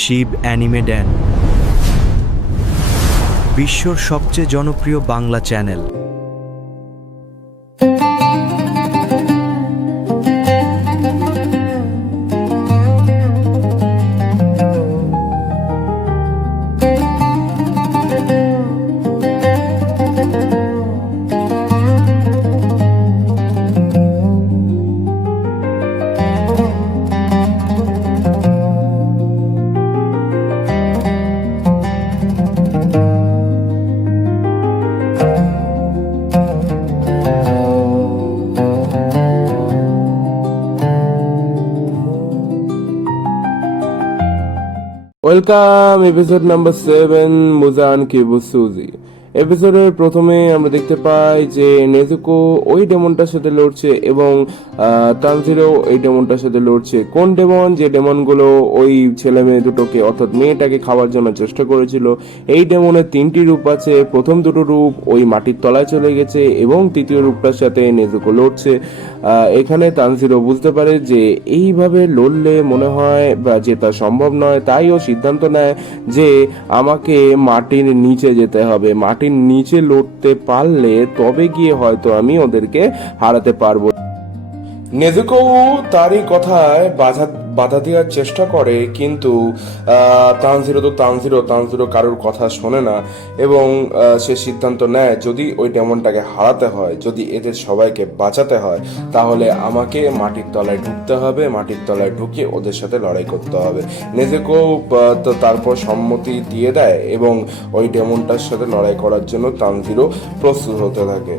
Shiva anime Dan, বিশ্বর সবচেয়ে জনপ্রিয় Bangla channel. Welcome episode number 7 মুজান কিবুসুজি। এপিসোডের প্রথমে আমরা দেখতে পাই যে নেজুকো ওই ডেমনটার সাথে লড়ছে এবং তানজিরো এই ডেমনটার সাথে লড়ছে। কোন ডেমন? যে ডেমনগুলো ওই ছেলে মেয়ে দুটোকে অর্থাৎ মেয়েটাকে খাওয়ার জন্য চেষ্টা করেছিল। এই ডেমনের 3টি রূপ আছে। প্রথম দুটো রূপ ওই মাটির তলায় চলে গেছে এবং তৃতীয় রূপটার সাথে নেজুকো লড়ছে। এখানে তানজিরো বুঝতে পারে যে এইভাবে লড়লে মনে হয় বা জেতা সম্ভব নয়, তাই ও সিদ্ধান্ত নেয় যে আমাকে মাটির নিচে যেতে হবে। মাটির নিচে লড়তে পারলে তবে গিয়ে হয়তো আমি ওদেরকে হারাতে পারবো। নেজুকো তারই কথায় বাধা দেওয়ার চেষ্টা করে, কিন্তু তানজিরো কারোর কথা শোনে না এবং সে সিদ্ধান্ত নেয় যদি ওই ডেমনটাকে হারাতে হয়, যদি এদের সবাইকে বাঁচাতে হয়, তাহলে আমাকে মাটির তলায় ঢুকতে হবে। মাটির তলায় ঢুকে ওদের সাথে লড়াই করতে হবে। নেজুকো তারপর সম্মতি দিয়ে দেয় এবং ওই ডেমনটার সাথে লড়াই করার জন্য তানজিরো প্রস্তুত হতে থাকে।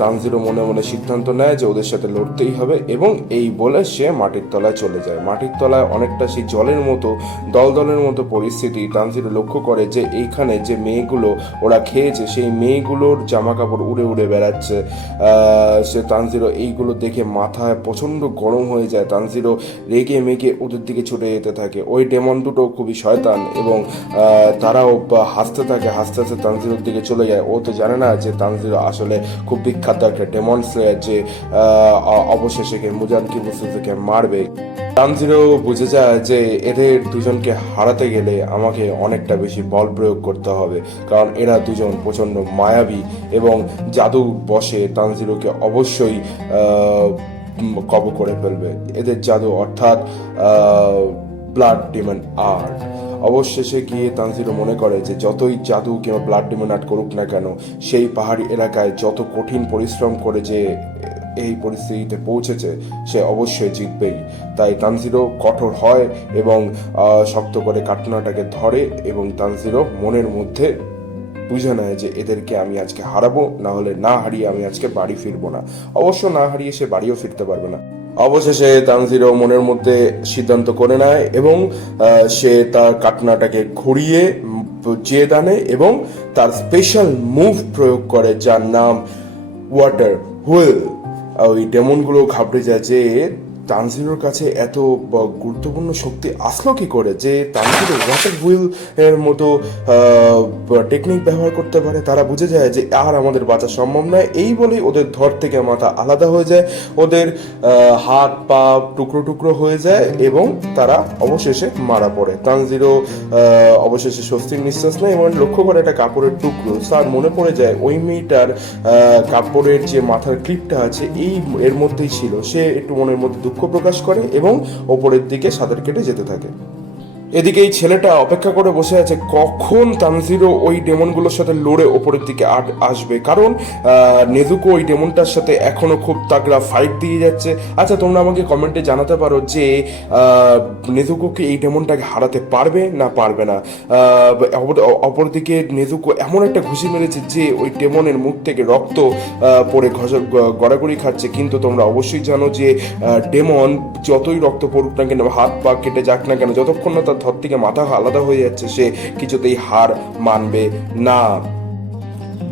তানজিরো মনে মনে সিদ্ধান্ত নেয় যে ওদের সাথে লড়তেই হবে এবং এই বলে সে মাটির তলায় চলে যায়। মাটির তলায় অনেকটা সেই জলের মতো দলদলের মতো পরিস্থিতি। তানজিরো লক্ষ্য করে যে এইখানে যে মেয়েগুলো ওরা খেয়েছে সেই মেয়েগুলোর জামা কাপড় উড়ে উড়ে বেড়াচ্ছে। সে তানজিরো এইগুলো দেখে মাথায় প্রচণ্ড গরম হয়ে যায়। তানজিরো রেগে মেগে ওদের দিকে ছুটে যেতে থাকে। ওই ডেমন দুটো খুবই শয়তান এবং তারাও হাসতে থাকে। হাসতে হাসতে তানজিরোর দিকে চলে যায়। ও তো জানে না যে তানজিরো আসলে খুব বিখ্যাত একটা ডেমন স্লেয়ার, যে অবশেষে মুজান কিবুসুজিকে মারবে। তানজিরো বুঝে যায় যে এদের দুজনকে হারাতে গেলে আমাকে অনেকটা বেশি বল প্রয়োগ করতে হবে, কারণ এরা দুজন প্রচণ্ড মায়াবী এবং জাদু বশে তানজিরোকে অবশ্যই কবর করে ফেলবে। এদের জাদু অর্থাৎ ব্লাড ডিমন আর্ট। অবশেষে গিয়ে তানজিরো মনে করে যে যতই জাদু কিংবা ব্লাড ডিমন আর্ট করুক না কেন, সেই পাহাড়ি এলাকায় যত কঠিন পরিশ্রম করে যে এই পরিস্থিতিতে পৌঁছেছে, সে অবশ্যই জিতবেই। তাই তানজিরো কঠোর হয় এবং শক্ত করে কাটনাটাকে ধরে এবং তানজিরো মনের মধ্যে বুঝে নেয় যে এদেরকে আমি আজকে হারাবো, না হলে না হারিয়ে আমি আজকে বাড়ি ফিরবো না। অবশ্য না হারিয়ে সে বাড়িও ফিরতে পারবে না। অবশেষে তানজিরো মনের মধ্যে সিদ্ধান্ত করে নেয় এবং সে তার কাটনাটাকে ঘুরিয়ে জেদানে এবং তার স্পেশাল মুভ প্রয়োগ করে, যার নাম ওয়াটার হুইল। ওই ডেমনগুলো ঘাবড়ে যায় যে তানজিরোর কাছে এত গুরুত্বপূর্ণ শক্তি আসলো কি করে, যে তানজিরো ওয়াটার হুইল এর মতো টেকনিক ব্যবহার করতে পারে। তারা বুঝে যায় যে আর আমাদের বাঁচা সম্ভব নয়। এই বলেই ওদের ধর থেকে মাথা আলাদা হয়ে যায়, ওদের হাত পা টুকরো টুকরো হয়ে যায় এবং তারা অবশেষে মারা পড়ে। তানজিরো অবশেষে স্বস্তির নিঃশ্বাস নেয় এবং লক্ষ্য করে একটা কাপড়ের টুকরো। তার মনে পড়ে যায় ওই মেয়েটার কাপড়ের যে মাথার ক্লিপটা আছে এই এর মধ্যেই ছিল। সে একটু মনের মধ্যে দুঃখ প্রকাশ করে এবং ওপরের দিকে সাঁতার কেটে যেতে থাকে। এদিকে এই ছেলেটা অপেক্ষা করে বসে আছে কখন তানজিরো ওই ডেমনগুলোর সাথে লড়ে ওপরের দিকে আসবে, কারণ নেজুকো ওই ডেমনটার সাথে এখনো খুব তাগড়া ফাইট দিয়ে যাচ্ছে। আচ্ছা, তোমরা আমাকে কমেন্টে জানাতে পারো যে নেজুকোকে এই ডেমনটাকে হারাতে পারবে না পারবে না। অপরদিকে নেজুকো এমন একটা ঘুষি মেরেছে যে ওই ডেমনের মুখ থেকে রক্ত পড়ে গড়াগড়ি খাচ্ছে। কিন্তু তোমরা অবশ্যই জানো যে ডেমন যতই রক্ত পড়ুক না কেন, হাত পা কেটে যাক না কেন, যতক্ষণ না তার ধর থেকে মাথা আলাদা হয়ে যাচ্ছে, সে কিছুতেই হার মানবে না।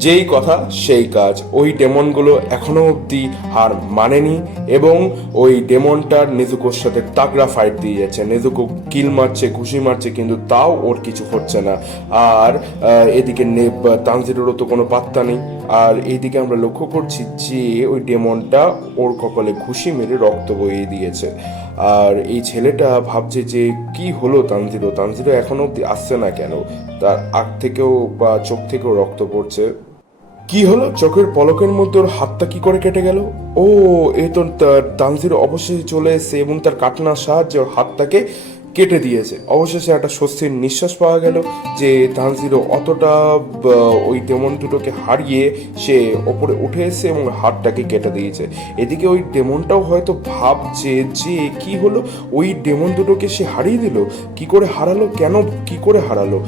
যেই কথা সেই কাজ। ওই ডেমনগুলো এখনো অবধি হার মানেনি এবং ওই ডেমনটার নেজুকোর সাথে তাগড়া ফাইট দিয়ে যাচ্ছে। নেজুকো কিল মারছে, ঘুষি মারছে, কিন্তু তাও ওর কিছু হচ্ছে না। আর এদিকে তানজিরোরও তো কোনো পাত্তা নেই। আর এইদিকে আমরা লক্ষ্য করছি যে ওই ডেমনটা ওর কপালে ঘুষি মেরে রক্ত বইয়ে দিয়েছে। আর এই ছেলেটা ভাবছে যে কি হলো তানজিরো এখনো অব্দি আসছে না কেন, তার আগ থেকেও বা চোখ থেকেও রক্ত পড়ছে। কি হলো, চোখের পলকের মধ্যে ওর হাতটা কি করে কেটে গেল? ও, এ তো তানজিরো অবশেষে চলে এসেছে এবং তার কাটনার সাহায্যে ওর হাতটাকে কেটে দিয়েছে। অবশেষে একটা স্বস্তির নিঃশ্বাস পাওয়া গেল যে তানজিরো অতটা ওই ডেমন দুটোকে হারিয়ে সে ওপরে উঠে এসে এবং হাতটাকে কেটে দিয়েছে। এদিকে ওই ডেমনটাও হয়তো ভাবছে যে কি হলো, ওই ডেমন দুটোকে সে হারিয়ে দিল, কি করে হারালো, কেন কি করে হারালো,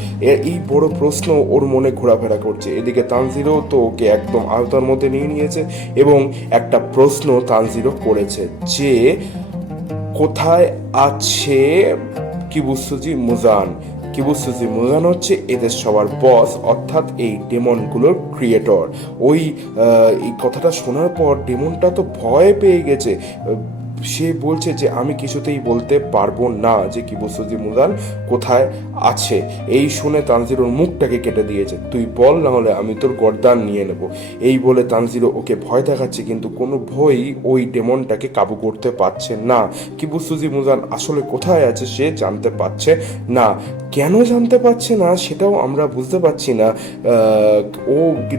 এই বড় প্রশ্ন ওর মনে ঘোরাফেরা করছে। এদিকে তানজিরো তো ওকে একদম আওতার মধ্যে নিয়ে নিয়েছে এবং একটা প্রশ্ন তানজিরো করেছে যে কোথায় আছে কিবুসুজি মুজান। কিবুসুজি মুজান হচ্ছে এদের সবার বস, অর্থাৎ এই ডেমনগুলোর ক্রিয়েটর। ওই এই কথাটা শোনার পর ডেমনটা তো ভয় পেয়ে গেছে। সে বলছে যে আমি কিছুতেই বলতে পারবো না যে কিবুসুজি মুজান কোথায় আছে। এই শুনে তানজিরোর মুখটাকে কেটে দিয়েছে, তুই বল, না হলে আমি তোর গর্দান নিয়ে নেব। এই বলে তানজিরো ওকে ভয় দেখাচ্ছে, কিন্তু কোনো ভয় ওই ডেমনটাকে কাবু করতে পারছে না। কিবুসুজি মুজান আসলে কোথায় আছে সে জানতে পারছে না। কেন জানতে পারছে না সেটাও আমরা বুঝতে পারছি না। ও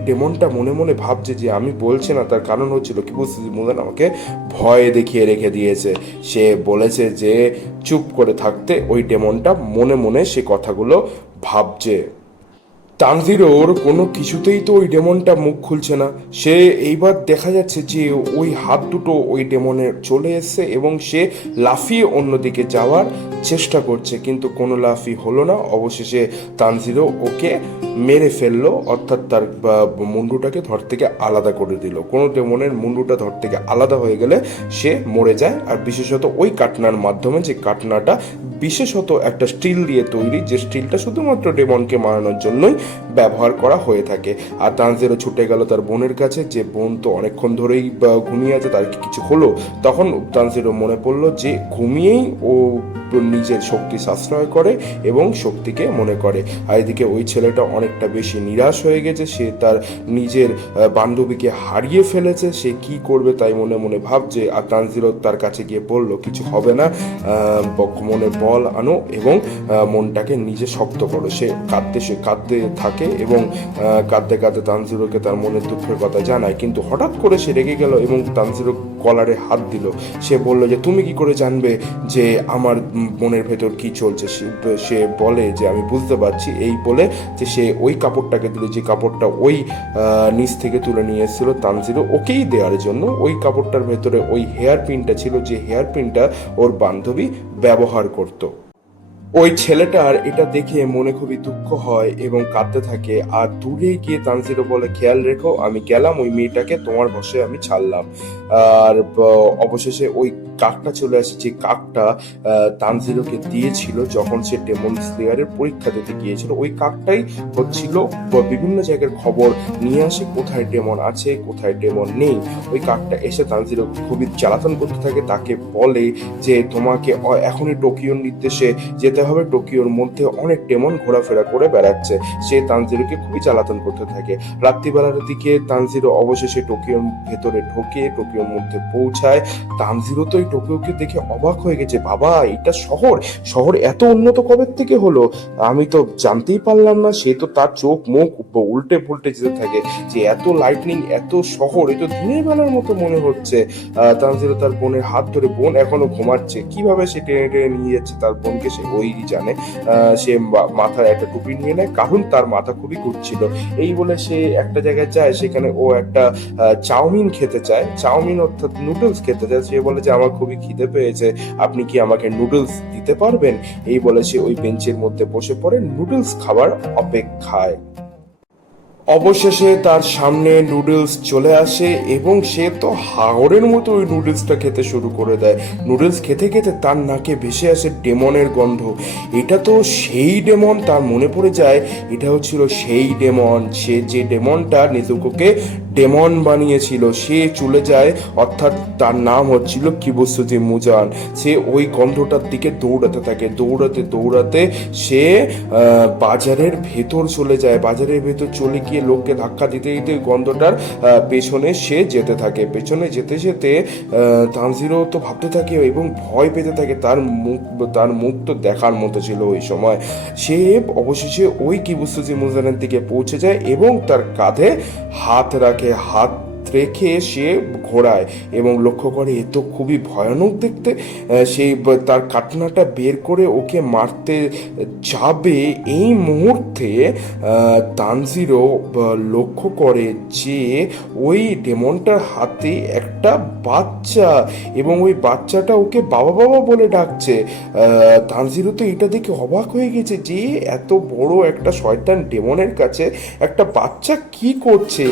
ডেমনটা মনে মনে ভাবছে যে আমি বলছি না, তার কারণ হচ্ছিল কিবুসুজি মুজান আমাকে ভয় দেখিয়ে রেখে দিয়েছে। সে বলেছে যে চুপ করে থাকতে। ওই ডেমনটা মনে মনে সে কথাগুলো ভাবছে। তানজিরোর কোনো কিছুতেই তো ওই ডেমনটা মুখ খুলছে না। সে এইবার দেখা যাচ্ছে যে ওই হাত দুটো ওই ডেমনের চলে এসছে এবং সে লাফিয়ে অন্যদিকে যাওয়ার চেষ্টা করছে, কিন্তু কোনো লাফি হলো না। অবশেষে তানজিরো ওকে মেরে ফেললো, অর্থাৎ তার মুন্ডুটাকে ধর থেকে আলাদা করে দিল। কোনো ডেমনের মুন্ডুটা ধর থেকে আলাদা হয়ে গেলে সে মরে যায়। আর বিশেষত ওই কাটনার মাধ্যমে, যে কাটনাটা বিশেষত একটা স্টিল দিয়ে তৈরি, যে স্টিলটা শুধুমাত্র ডেমনকে মারানোর জন্যই ব্যবহার করা হয়ে থাকে। আর তানজিরো ছুটে গেল তার বোনের কাছে, যে বোন তো অনেকক্ষণ ধরেই ঘুমিয়ে আছে, তার কি কিছু হলো। তখন তানজিরো মনে পড়লো যে ঘুমিয়েই ও নিজের শক্তি সাশ্রয় করে এবং শক্তিকে মনে করে। আর এদিকে ওই ছেলেটা অনেকটা বেশি নিরাশ হয়ে গেছে, সে তার নিজের বান্ধবীকে হারিয়ে ফেলেছে, সে কি করবে তাই মনে মনে ভাবছে। আর তানজিরো তার কাছে গিয়ে বলল কিছু হবে না, মনে বল আনো এবং মনটাকে নিজে শক্ত করো। সে কাঁদতে থাকে এবং কাঁদতে কাঁদতে তানজিরোকে তার মনের দুঃখের কথা জানায়, কিন্তু হঠাৎ করে সে রেগে গেল এবং তানজিরো কলারে হাত দিল। সে বলল যে তুমি কি করে জানবে যে আমার মনের ভেতর কি চলছে। সে বলে যে আমি বুঝতে পারছি। এই বলে যে সে ওই কাপড়টাকে দিল, যে কাপড়টা ওই নিচ থেকে তুলে নিয়ে এসেছিল তানজিরো ওকেই দেওয়ার জন্য। ওই কাপড়টার ভেতরে ওই হেয়ার পিনটা ছিল, যে হেয়ার পিনটা ওর বান্ধবী ব্যবহার করতো। ওই ছেলেটার এটা দেখে মনে খুবই দুঃখ হয় এবং কাঁদতে থাকে। আর দূরে গিয়ে তানজিরো বলে খেয়াল রেখো, আমি গেলাম, ওই মেয়েটাকে তোমার বশে আমি ছাড়লাম। আর অবশেষে ওই কাকটা চলে আসে, যে কাকটা তানজিরোকে দিয়েছিল যখন সে ডেমন স্লেয়ারের পরীক্ষা দিতে গিয়েছিল। ওই কাকটাই হচ্ছিল বিভিন্ন জায়গার খবর নিয়ে আসে, কোথায় ডেমন আছে কোথায় ডেমন নেই। ওই কাকটা এসে তানজিরো খুবই জ্বালাতন করতে থাকে, তাকে বলে যে তোমাকে এখনই টোকিওর নির্দেশে যেতে হবে, টোকিওর মধ্যে অনেক ডেমন ঘোরাফেরা করে বেড়াচ্ছে। সে তানজিরোকে খুবই জ্বালাতন করতে থাকে। রাত্রিবেলার দিকে তানজিরো অবশেষে টোকিওর ভেতরে ঢোকে, টোকিওর মধ্যে পৌঁছায়। তানজিরো তো এই টোকিওকে দেখে অবাক হয়ে গেছে, বাবা এটা শহর এত উন্নত কবে থেকে হলো, আমি তো জানতেই পারলাম না। সে তো তার চোখ মুখ উল্টে পুল্টে যেতে থাকে, যে এত লাইটনিং, এত শহর, এ তো দিনের বেলার মতো মনে হচ্ছে। তানজিরো তার বোনের হাত ধরে, বোন এখনো ঘুমাচ্ছে, কিভাবে সে টেনে টেনে নিয়ে যাচ্ছে তার বোনকে সে ওই জানে। সে মাথায় একটা টুপি নিয়ে নেয়, কারণ তার মাথা খুবই ঘুরছিল। এই বলে সে একটা জায়গায় যায়, সেখানে ও একটা চাউমিন খেতে চায়, চাউমিন অর্থাৎ নুডলস খেতে চায়। সে বলে যে আমার খুবই খিদে পেয়েছে, আপনি কি আমাকে নুডলস দিতে পারবেন। এই বলে সে ওই বেঞ্চের মধ্যে বসে পড়ে নুডলস খাবার অপেক্ষায়। অবশেষে তার সামনে নুডলস চলে আসে এবং সে তো হাওরের মতো ওই নুডলসটা খেতে শুরু করে দেয়। নুডলস খেতে খেতে তার নাকে ভেসে আসে ডেমনের গন্ধ। এটা তো সেই ডেমন, তার মনে পড়ে যায় এটা হচ্ছিল সেই ডেমন, সে যে ডেমনটা নেজুকোকে ডেমন বানিয়েছিল সে চলে যায়, অর্থাৎ তার নাম হচ্ছিল কিবুসুজি মুজান। সে ওই গন্ধটার দিকে দৌড়াতে থাকে, দৌড়াতে দৌড়াতে সে বাজারের ভেতর চলে যায়। বাজারের ভেতর চলে গিয়ে লোককে ধাক্কা দিতে দিতে ওই গন্ধটার পেছনে সে যেতে থাকে। পেছনে যেতে যেতে তানজিরো তো ভাবতে থাকে এবং ভয় পেতে থাকে। তার মুখ তো দেখার মতো ছিল ওই সময়। সে অবশেষে ওই কিবুসুজি মুজানের দিকে পৌঁছে যায় এবং তার কাঁধে হাত রাখে। হাত রেখে সে ঘোরায় এবং লক্ষ্য করে এ তো খুবই ভয়ানক দেখতে। সেই তার কাটনাটা বের করে ওকে মারতে যাবে, এই মুহূর্তে তানজিরো লক্ষ্য করে যে ওই ডেমনটার হাতে একটা বাচ্চা এবং ওই বাচ্চাটা ওকে বাবা বাবা বলে ডাকছে। তানজিরো তো এটা দেখে অবাক হয়ে গেছে যে এত বড় একটা শয়তান ডেমনের কাছে একটা বাচ্চা কি করছে।